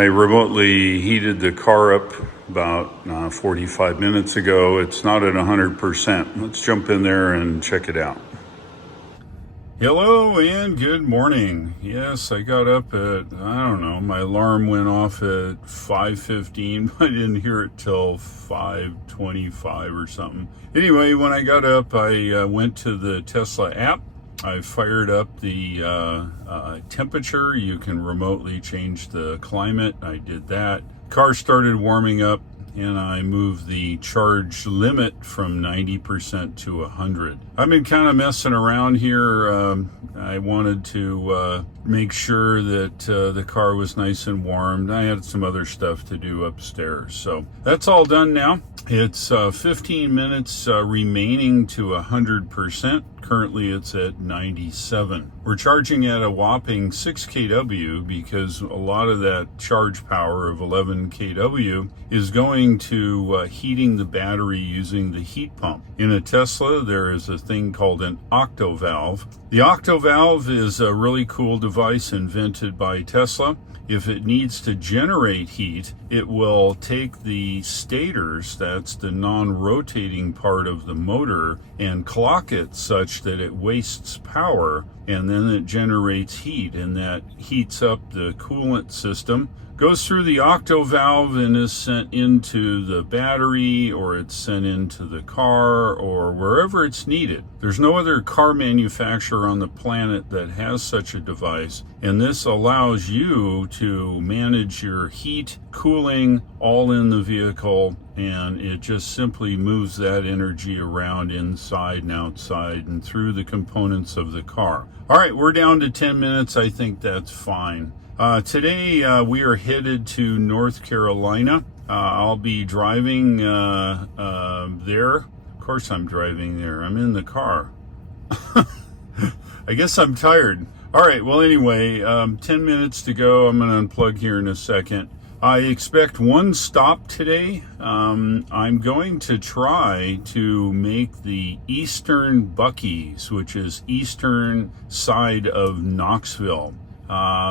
I remotely heated the car up about 45 minutes ago. It's not at 100%. Let's jump in there and check it out. Hello and good morning. Yes, I got up at, I don't know, my alarm went off at 5:15, but I didn't hear it till 5:25 or something. Anyway, when I got up, I went to the Tesla app. I fired up the temperature. You can remotely change the climate. I did that. Car started warming up, and I moved the charge limit from 90% to 100. I've been kind of messing around here. I wanted to make sure that the car was nice and warmed. I had some other stuff to do upstairs. So that's all done now. It's 15 minutes remaining to 100%. Currently it's at 97. We're charging at a whopping 6 kW because a lot of that charge power of 11 kW is going to heating the battery using the heat pump. In a Tesla, there is a thing called an octovalve. The octovalve is a really cool device invented by Tesla. If it needs to generate heat, it will take the stators, that's the non-rotating part of the motor, and clock it such that it wastes power, and then it generates heat, and that heats up the coolant system, goes through the octovalve and is sent into the battery, or it's sent into the car, or wherever it's needed. There's no other car manufacturer on the planet that has such a device, and this allows you to manage your heat, cooling, all in the vehicle, and it just simply moves that energy around inside and outside and through the components of the car. All right, we're down to 10 minutes. I think that's fine. Today we are headed to North Carolina. I'll be driving there. Of course I'm driving there. I'm in the car. I guess I'm tired. All right, well anyway, 10 minutes to go. I'm going to unplug here in a second. I expect one stop today. I'm going to try to make the Eastern Buc-ee's, which is eastern side of Knoxville.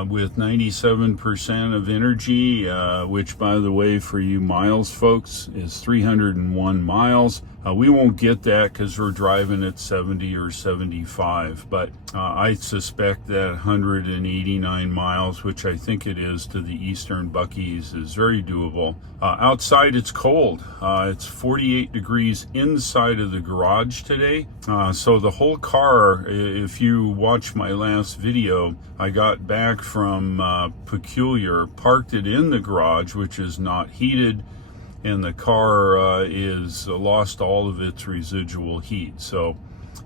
With 97% of energy, which, by the way, for you miles folks, is 301 miles. We won't get that because we're driving at 70 or 75, but I suspect that 189 miles, which I think it is, to the Eastern Buc-ee's is very doable. Outside it's cold. It's 48 degrees inside of the garage today. So the whole car, if you watch my last video, I got back from Peculiar, parked it in the garage, which is not heated, and the car is lost all of its residual heat. So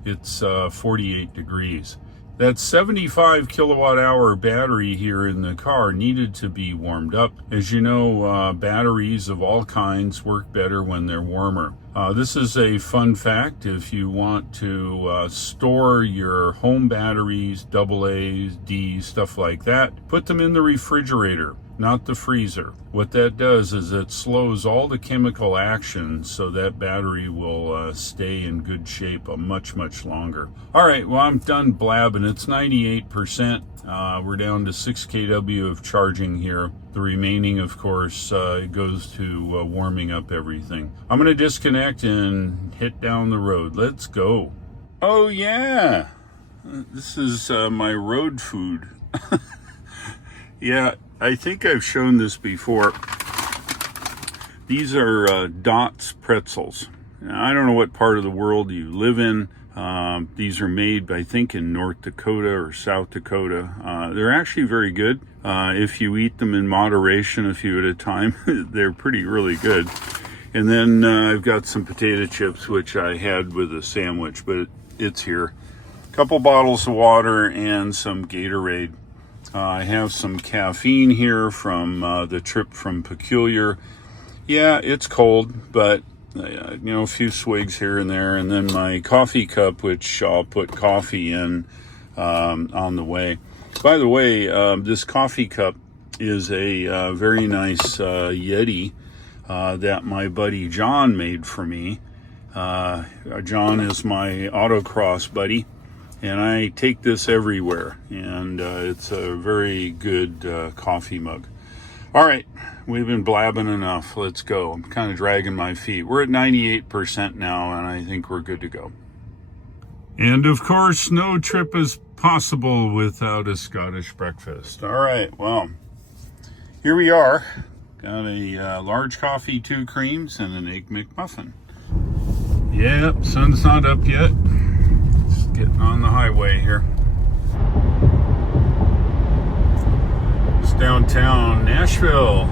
it's 48 degrees. That 75 kilowatt hour battery here in the car needed to be warmed up. As you know, batteries of all kinds work better when they're warmer. This is a fun fact. If you want to store your home batteries, AA's, D's, stuff like that, put them in the refrigerator, not the freezer. What that does is it slows all the chemical action so that battery will stay in good shape much longer. All right, well, I'm done blabbing. It's 98%. We're down to 6 kW of charging here. The remaining, of course, goes to warming up everything. I'm going to disconnect and hit down the road. Let's go. Oh, yeah. This is my road food. Yeah, I think I've shown this before. These are Dots pretzels. Now, I don't know what part of the world you live in. These are made, I think, in North Dakota or South Dakota. They're actually very good. If you eat them in moderation, a few at a time, they're really good. And then I've got some potato chips, which I had with a sandwich, but it's here. A couple bottles of water and some Gatorade. I have some caffeine here from the trip from Peculiar. Yeah, it's cold, but a few swigs here and there, and then my coffee cup, which I'll put coffee in on the way. By the way, this coffee cup is a very nice Yeti that my buddy John made for me. John is my autocross buddy, and I take this everywhere, and it's a very good coffee mug. All right, we've been blabbing enough. Let's go. I'm kind of dragging my feet. We're at 98% now, and I think we're good to go. And of course, no trip is possible without a Scottish breakfast. All right, well, here we are. Got a large coffee, 2 creams, and an Egg McMuffin. Yep, sun's not up yet. Just getting on the highway here. It's downtown Nashville.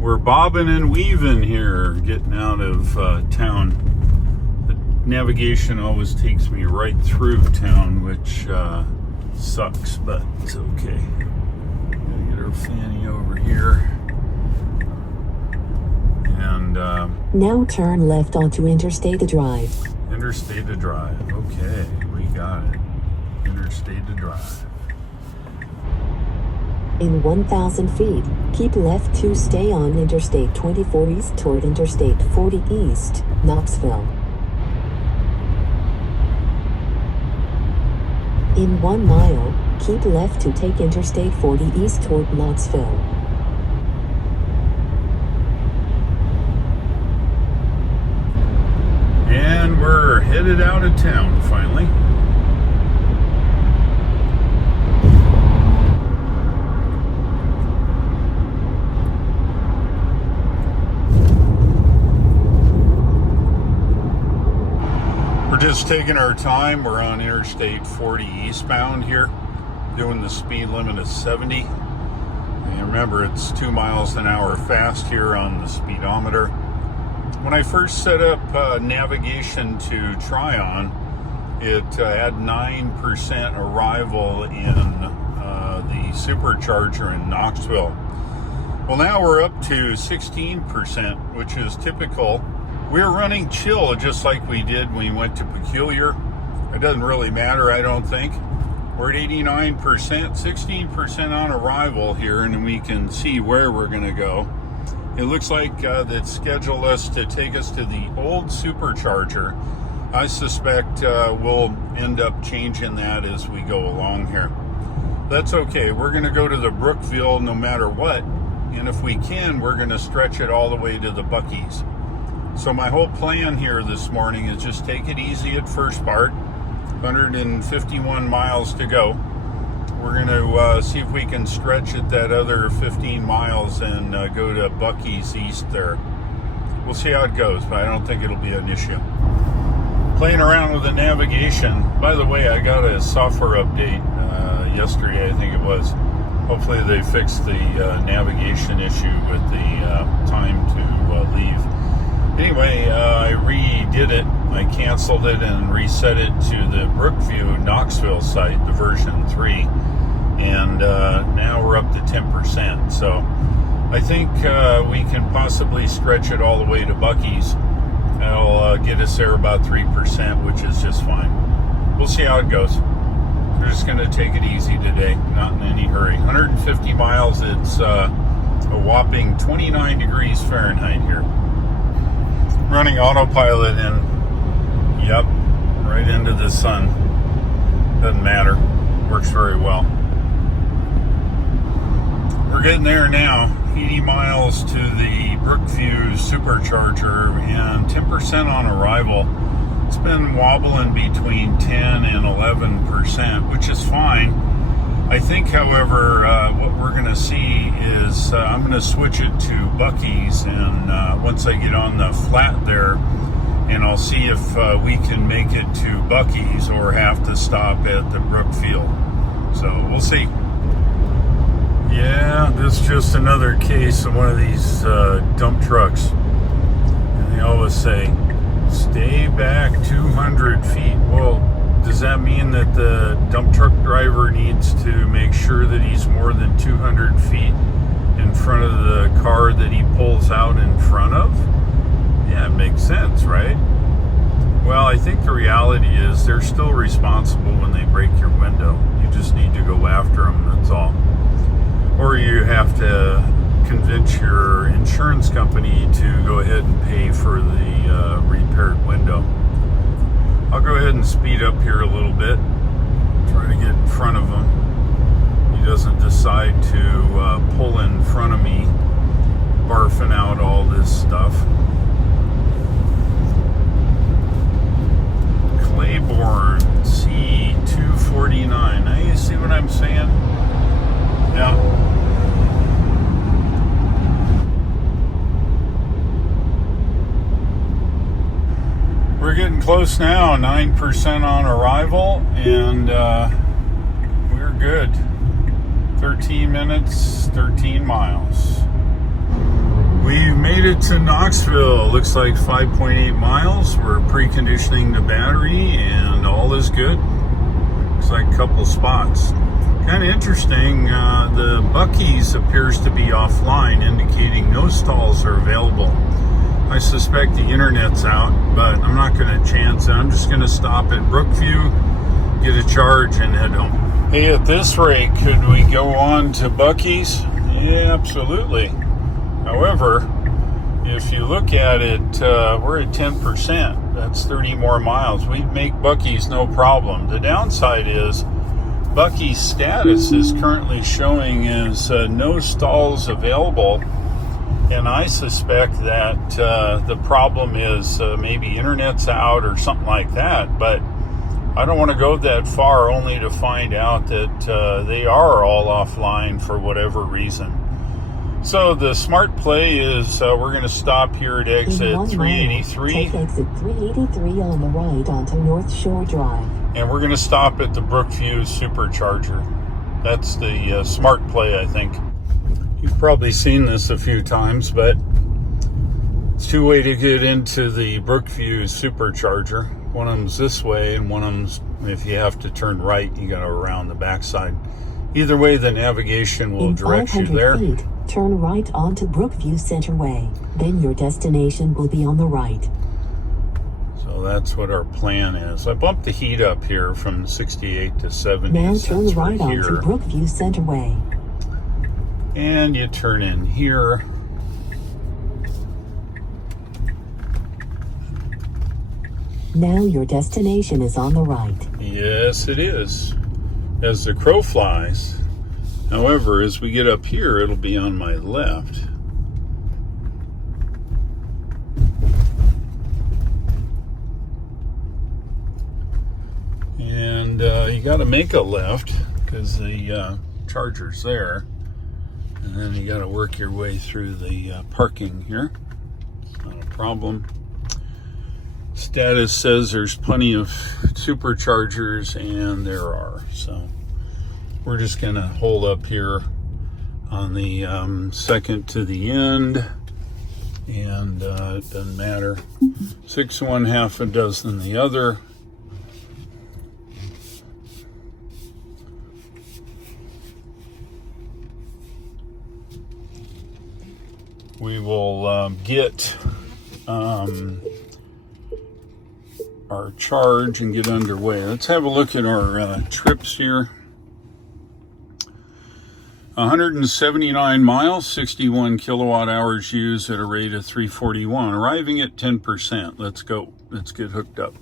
We're bobbing and weaving here, getting out of town. The navigation always takes me right through town, which sucks, but it's okay. Gotta get our fanny over here. And now turn left onto Interstate Drive. Interstate Drive. Okay, we got it. Interstate Drive. In 1,000 feet, keep left to stay on Interstate 24 East toward Interstate 40 East, Knoxville. In 1 mile, keep left to take Interstate 40 East toward Knoxville. And we're headed out of town finally. We're just taking our time. We're on Interstate 40 eastbound here, doing the speed limit of 70. And remember, it's 2 miles an hour fast here on the speedometer. When I first set up navigation to try on, it had 9% arrival in the Supercharger in Knoxville. Well, now we're up to 16%, which is typical. We're running chill just like we did when we went to Peculiar. It doesn't really matter, I don't think. We're at 89%, 16% on arrival here, and we can see where we're going to go. It looks like that scheduled us to take us to the old Supercharger. I suspect we'll end up changing that as we go along here. That's okay. We're going to go to the Brookville no matter what, and if we can, we're going to stretch it all the way to the Buc-ee's. So my whole plan here this morning is just take it easy at first part. 151 miles to go. We're going to see if we can stretch it that other 15 miles and go to Buc-ee's east there. We'll see how it goes, but I don't think it'll be an issue. Playing around with the navigation. By the way, I got a software update yesterday, I think it was. Hopefully they fixed the navigation issue with the time to leave. Anyway, I redid it. I canceled it and reset it to the Brookview Knoxville site, the version 3. And now we're up to 10%. So I think we can possibly stretch it all the way to Buc-ee's. That'll get us there about 3%, which is just fine. We'll see how it goes. We're just going to take it easy today, not in any hurry. 150 miles, it's a whopping 29 degrees Fahrenheit here. Running autopilot and yep, right into the sun. Doesn't matter. Works very well. We're getting there now. 80 miles to the Brookview Supercharger and 10% on arrival. It's been wobbling between 10 and 11%, which is fine. I think, however, what we're going to see is I'm going to switch it to Buc-ee's, and once I get on the flat there, and I'll see if we can make it to Buc-ee's or have to stop at the Brookfield. So we'll see. Yeah, this is just another case of one of these dump trucks. And they always say, stay back 200 feet. Well, does that mean that the dump truck driver needs to make sure that he's more than 200 feet in front of the car that he pulls out in front of? Yeah, it makes sense, right? Well, I think the reality is they're still responsible when they break your window. You just need to go after them, that's all. Or you have to convince your insurance company to go ahead and pay for the repaired window. I'll go ahead and speed up here a little bit, try to get in front of him. He doesn't decide to pull in front of me, barfing out all this stuff. Claiborne C249. Now you see what I'm saying? Yeah. We're getting close now, 9% on arrival, and we're good. 13 minutes, 13 miles. We've made it to Knoxville. Looks like 5.8 miles. We're preconditioning the battery and all is good. Looks like a couple spots. Kind of interesting, the Buc-ee's appears to be offline, indicating no stalls are available. I suspect the internet's out, but I'm not going to chance it. I'm just going to stop at Brookview, get a charge, and head home. Hey, at this rate, could we go on to Buc-ee's? Yeah, absolutely. However, if you look at it, we're at 10%. That's 30 more miles. We'd make Buc-ee's no problem. The downside is Buc-ee's status is currently showing as no stalls available. And I suspect that the problem is maybe internet's out or something like that. But I don't want to go that far only to find out that they are all offline for whatever reason. So the smart play is we're going to stop here at exit 383. Take exit 383 on the right onto North Shore Drive. And we're going to stop at the Brookview Supercharger. That's the smart play, I think. You've probably seen this a few times, but it's two ways to get into the Brookview Supercharger. One of them's this way, and one of them's, if you have to turn right, you got to around the backside. Either way, the navigation will direct you there. Feet, turn right onto Brookview Centerway. Then your destination will be on the right. So that's what our plan is. I bumped the heat up here from 68 to 70. Now turn right onto Brookview Centerway. And you turn in here. Now your destination is on the right. Yes, it is. As the crow flies. However, as we get up here, it'll be on my left. And you got to make a left because the charger's there. And then you got to work your way through the parking here. It's not a problem. Status says there's plenty of superchargers, and there are. So we're just going to hold up here on the second to the end. And it doesn't matter. 6 1/2 a dozen the other. We will get our charge and get underway. Let's have a look at our trips here. 179 miles, 61 kilowatt hours used at a rate of 341, arriving at 10%. Let's go. Let's get hooked up.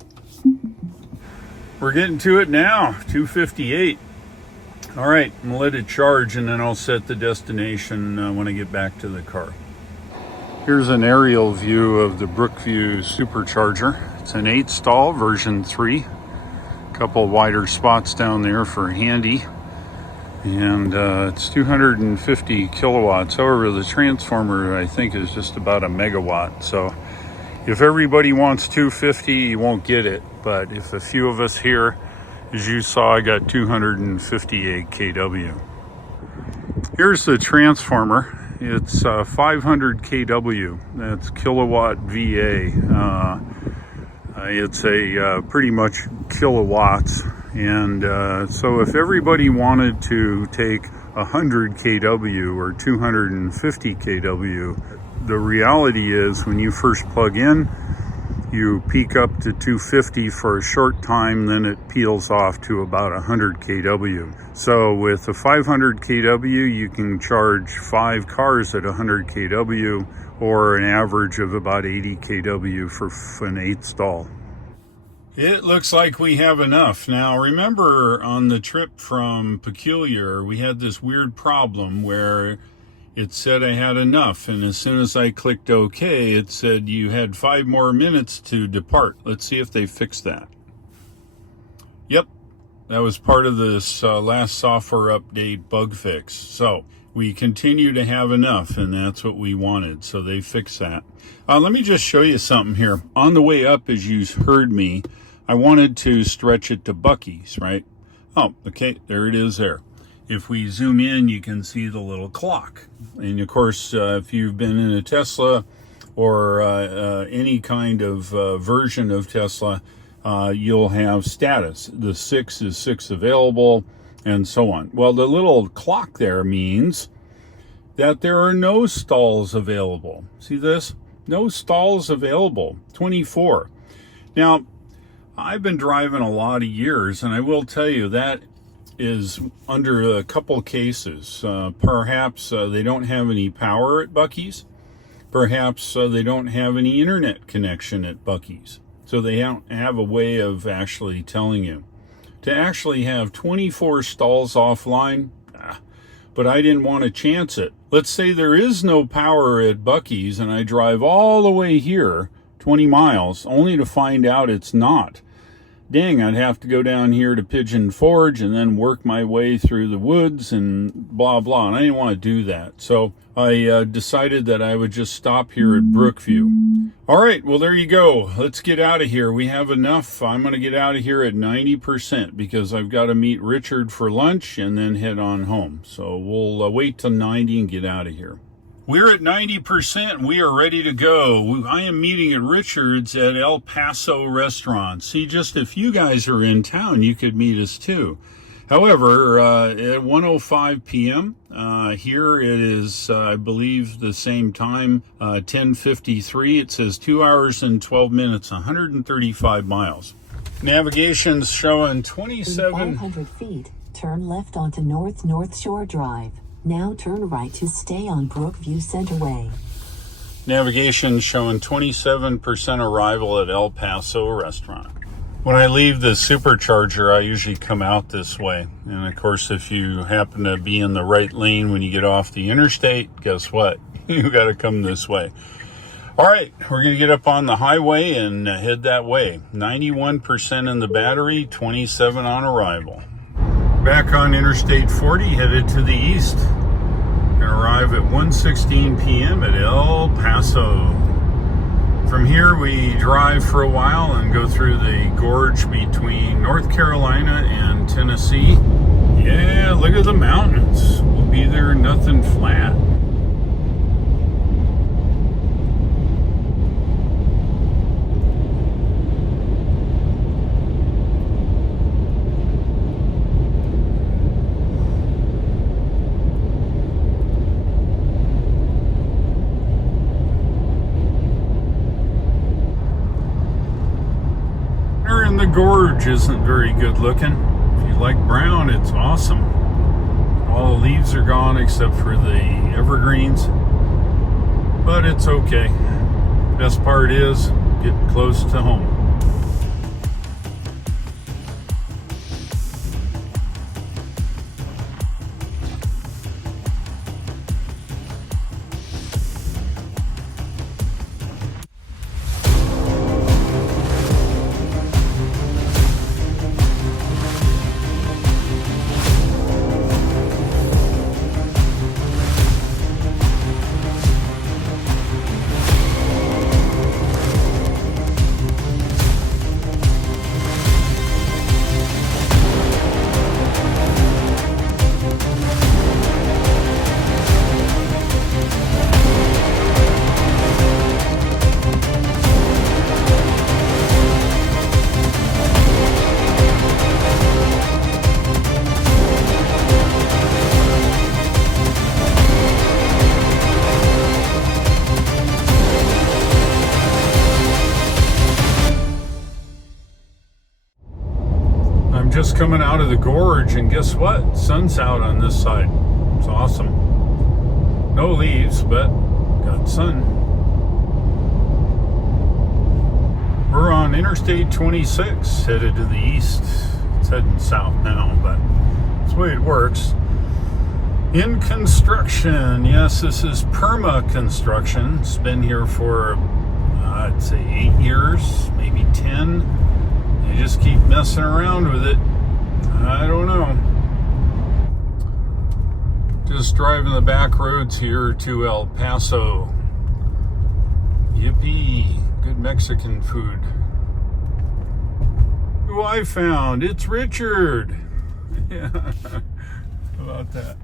We're getting to it now, 258. All right, I'm gonna let it charge and then I'll set the destination when I get back to the car. Here's an aerial view of the Brookview Supercharger. It's an 8 stall version 3. A couple wider spots down there for handy. And it's 250 kilowatts. However, the transformer, I think, is just about a megawatt. So if everybody wants 250, you won't get it. But if a few of us here, as you saw, I got 258 kW. Here's the transformer. It's 500 kW. That's kilowatt VA. It's a pretty much kilowatts. And so if everybody wanted to take 100 kW or 250 kW, the reality is when you first plug in, You peak up to 250 for a short time, then it peels off to about 100 kW. So with a 500 kW, you can charge 5 cars at 100 kW, or an average of about 80 kW for an 8 stall. It looks like we have enough. Now remember, on the trip from Peculiar, we had this weird problem where it said I had enough, and as soon as I clicked OK, it said you had 5 more minutes to depart. Let's see if they fixed that. Yep, that was part of this last software update bug fix. So we continue to have enough, and that's what we wanted, so they fixed that. Let me just show you something here. On the way up, as you heard me, I wanted to stretch it to Buc-ee's, right? Oh, okay, there it is there. If we zoom in, you can see the little clock. And of course, if you've been in a Tesla or any kind of version of Tesla, you'll have status. The 6 is 6 available, and so on. Well, the little clock there means that there are no stalls available. See this? No stalls available. 24. Now, I've been driving a lot of years, and I will tell you that is under a couple cases. Perhaps they don't have any power at Buc-ee's. Perhaps they don't have any internet connection at Buc-ee's. So they don't have a way of actually telling you. To actually have 24 stalls offline, but I didn't want to chance it. Let's say there is no power at Buc-ee's and I drive all the way here, 20 miles, only to find out it's not. Dang, I'd have to go down here to Pigeon Forge and then work my way through the woods and blah, blah. And I didn't want to do that. So I decided that I would just stop here at Brookview. All right, well, there you go. Let's get out of here. We have enough. I'm going to get out of here at 90% because I've got to meet Richard for lunch and then head on home. So we'll wait till 90 and get out of here. We're at 90%. We are ready to go. I am meeting at Richard's at El Paso Restaurant. See, just if you guys are in town, you could meet us too. However, at 1:05 p.m., here it is, I believe, the same time, 10:53. It says 2 hours and 12 minutes, 135 miles. Navigation's showing 27. In 500 feet, turn left onto North Shore Drive. Now turn right to stay on Brookview Centerway. Navigation showing 27% arrival at El Paso Restaurant. When I leave the Supercharger, I usually come out this way. And of course, if you happen to be in the right lane when you get off the interstate, guess what? You got to come this way. All right, we're going to get up on the highway and head that way. 91% in the battery, 27 on arrival. Back on Interstate 40, headed to the east. Gonna arrive at 1:16 p.m. at El Paso. From here, we drive for a while and go through the gorge between North Carolina and Tennessee. Yeah, look at the mountains. We'll be there, nothing flat. The gorge isn't very good looking. If you like brown, it's awesome. All the leaves are gone except for the evergreens, but it's okay. Best part is getting close to home. just coming out of the gorge, and guess what? Sun's out on this side. It's awesome. No leaves, but got sun. We're on Interstate 26, headed to the east. It's heading south now, but that's the way it works. In construction, yes, this is perma construction. It's been here for, I'd say 8 years, maybe 10. They just keep messing around with it. I don't know. Just driving the back roads here to El Paso. Yippee, good Mexican food. Who I found? It's Richard. Yeah, how about that?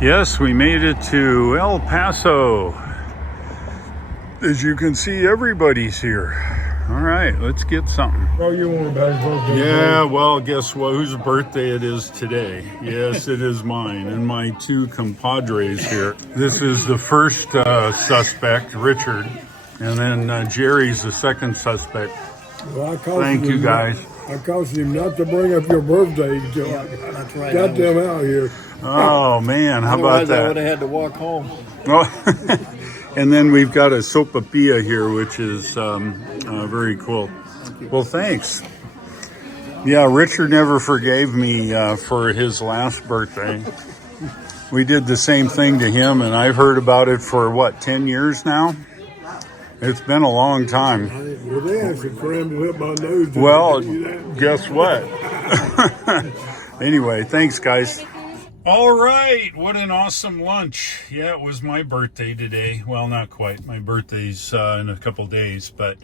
Yes, we made it to El Paso. As you can see, everybody's here. All right, let's get something. Oh, you want about his birthday? Yeah, well, guess what? Whose birthday it is today? Yes, it is mine and my two compadres here. This is the first suspect, Richard, and then Jerry's the second suspect. Well, Thank you, guys. I cautioned him not to bring up your birthday until I got them out here. Oh, man, how about that? I would have had to walk home. Oh, and then we've got a sopapilla here, which is very cool. Well, thanks. Yeah, Richard never forgave me for his last birthday. We did the same thing to him, and I've heard about it for, 10 years now? It's been a long time. Well, they actually crammed it up my nose. Well, guess what? Anyway, thanks, guys. All right, what an awesome lunch. Yeah, it was my birthday today. Well, not quite. My birthday's in a couple days, but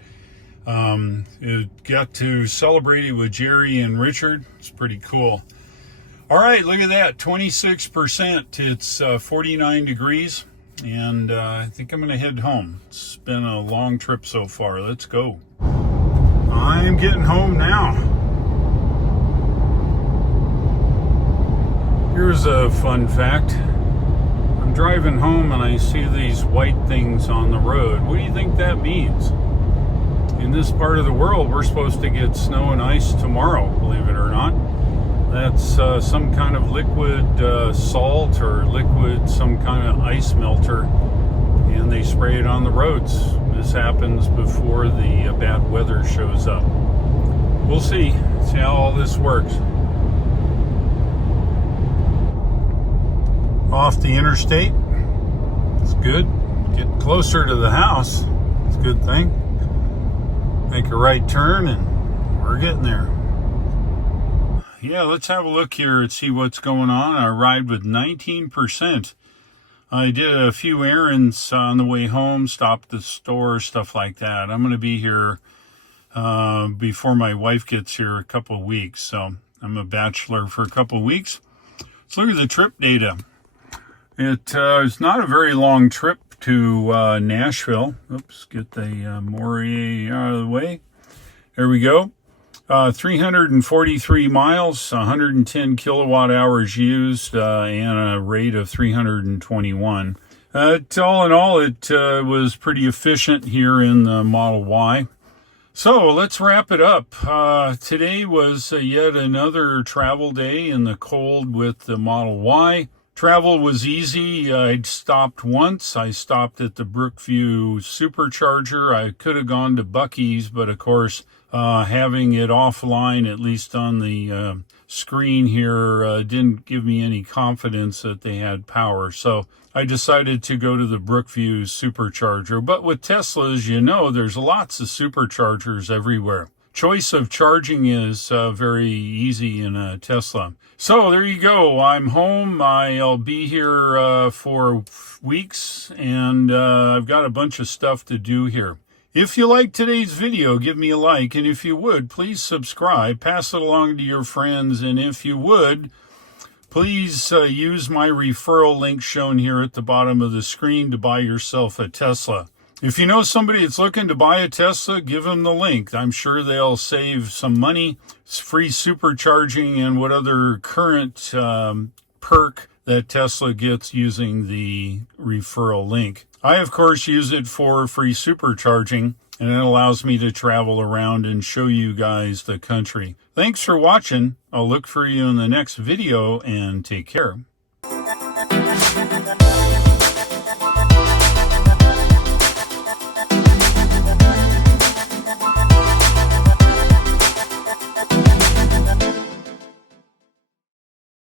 got to celebrate it with Jerry and Richard. It's pretty cool. All right, look at that, 26%. It's 49 degrees, and I think I'm going to head home. It's been a long trip so far. Let's go. I'm getting home now. Here's a fun fact. I'm driving home and I see these white things on the road. What do you think that means? In this part of the world, we're supposed to get snow and ice tomorrow, believe it or not. That's some kind of liquid salt or liquid, some kind of ice melter, and they spray it on the roads. This happens before the bad weather shows up. We'll see how all this works. Off the interstate. It's good. Getting closer to the house. It's a good thing. Make a right turn and we're getting there. Yeah, let's have a look here and see what's going on. I arrived with 19%. I did a few errands on the way home, stopped at the store, stuff like that. I'm going to be here before my wife gets here a couple of weeks. So I'm a bachelor for a couple of weeks. Let's look at the trip data. It is not a very long trip to Nashville. Oops, get the Maury out of the way. There we go. 343 miles, 110 kilowatt hours used, and a rate of 321. All in all, it was pretty efficient here in the Model Y. So let's wrap it up. Today was yet another travel day in the cold with the Model Y. Travel was easy. I'd stopped once. I stopped at the Brookview Supercharger. I could have gone to Buc-ee's, but of course, having it offline, at least on the screen here, didn't give me any confidence that they had power. So I decided to go to the Brookview Supercharger. But with Teslas, you know, there's lots of superchargers everywhere. Choice of charging is very easy in a Tesla. So there you go. I'm home. I'll be here for weeks, and I've got a bunch of stuff to do here. If you liked today's video, give me a like, and if you would, please subscribe, pass it along to your friends, and if you would, please use my referral link shown here at the bottom of the screen to buy yourself a Tesla. If you know somebody that's looking to buy a Tesla, give them the link. I'm sure they'll save some money. It's free supercharging and what other current perk that Tesla gets using the referral link. I, of course, use it for free supercharging, and it allows me to travel around and show you guys the country. Thanks for watching. I'll look for you in the next video, and take care.